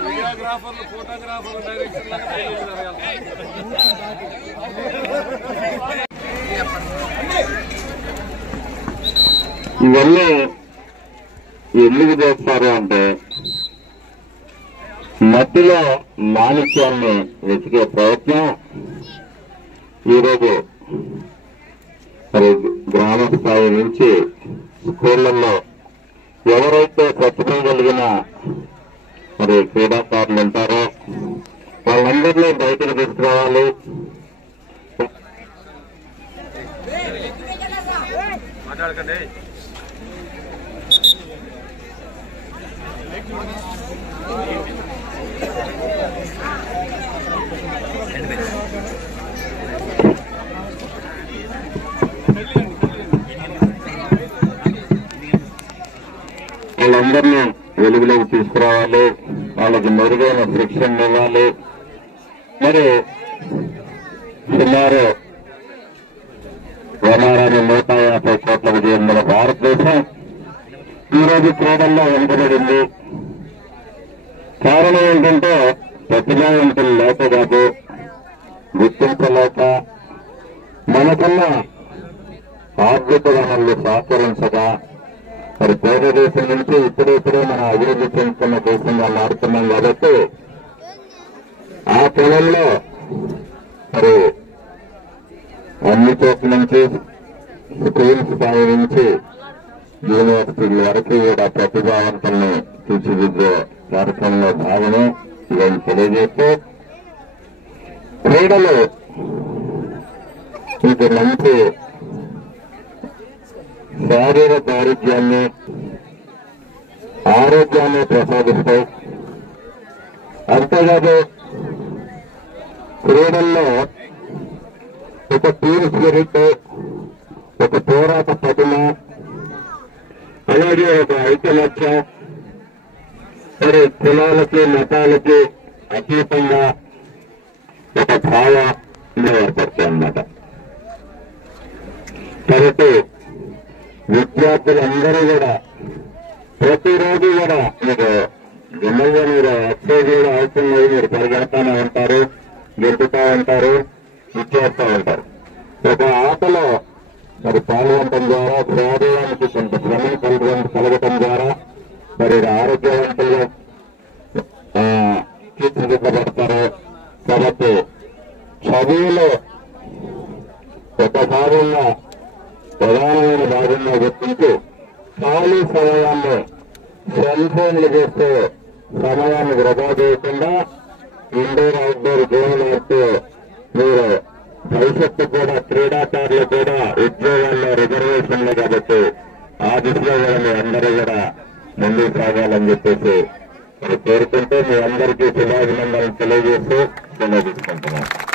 వీడియోగ్రాఫర్లు ఫోటోగ్రాఫర్లు డైరెక్టర్లు ఇవన్నీ ఎందుకు చేస్తారు అంటే మట్టిలో మాణిక్యాన్ని వెతికే ప్రయత్నం ఈరోజు మరి గ్రామ స్థాయి నుంచి స్కూళ్లలో ఎవరైతే ప్రతిభ కలిగిన మరి క్రీడాకారులు ఉంటారో వాళ్ళందరినీ బయటకు తీసుకురావాలి. మాట్లాడకండి. వాళ్ళందరినీ వెలుగులోకి తీసుకురావాలి, వాళ్ళకి మెరుగైన శిక్షణ ఇవ్వాలి. మరి సుమారు 150 కోట్ల విజయం మన భారతదేశం ఈరోజు క్రీడల్లో వెనుకబడింది. కారణం ఏంటంటే ప్రతిభావంతులు లేక కాదు, గుర్తించలేక మనకున్న ఆర్థిక వనరులు సహకరించక మరి పేద దేశం నుంచి ఇప్పుడిప్పుడే మన అభివృద్ధి చెందుతున్న దేశంగా మారుతున్నాం. కాబట్టి ఆ క్రమంలో మరి అన్ని చోట్ల నుంచి స్కూల్ స్థాయి నుంచి యూనివర్సిటీల వరకు కూడా ప్రతిభావంతుల్ని తీర్చిదిద్దే కార్యక్రమంలో భాగమే ఇవన్నీ తెలియజేస్తూ క్రీడలు ఇది మంచి శారీరక దారిద్ర్యాన్ని ఆరోగ్యాన్ని ప్రసాదిస్తాయి. అంతేకాదు క్రీడల్లో ఒక టీమ్ స్పిరిట్, ఒక పోరాట పటిమ, అలాగే ఒక ఐకమత్యం మరి కులాలకి మతాలకి అతీతంగా ఒక భావాన్ని ఏర్పడతాయి అన్నమాట. కాబట్టి విద్యార్థులందరూ కూడా ప్రతిరోజు కూడా మీరు జనరల్గా మీరు ఎక్సైజ్ కూడా అవసరం లేదు, మీరు పరిగెడతానే ఉంటారు, గెలుపుతా ఉంటారు, ఇచ్చేస్తూ ఉంటారు. ఒక ఆటలో మరి పాల్గొనడం ద్వారా శరీరానికి కొంత శ్రమను కలగటం ద్వారా మరి ఆరోగ్యవంతులుగా తీర్చిదిద్దబడతారు. కాబట్టి చదువులో ఒక భాగంగా ప్రధానమైన భాగంగా గుర్తించి ఖాళీ సమయాన్ని సెల్ ఫోన్లు చేస్తే సమయాన్ని వృధా చేయకుండా ఇండోర్ అవుట్డోర్ గేమ్లు ఆడుతూ మీరు భవిష్యత్తు కూడా క్రీడాకారులు కూడా ఉద్యోగాల్లో రిజర్వేషన్లు కాబట్టి ఆ దిశలో కూడా మీ అందరూ కూడా ముందుకు సాగాలని చెప్పేసి కోరుకుంటూ మీ అందరికీ శుభాభినందనలు తెలియజేస్తూ సెలవు తీసుకుంటున్నాను.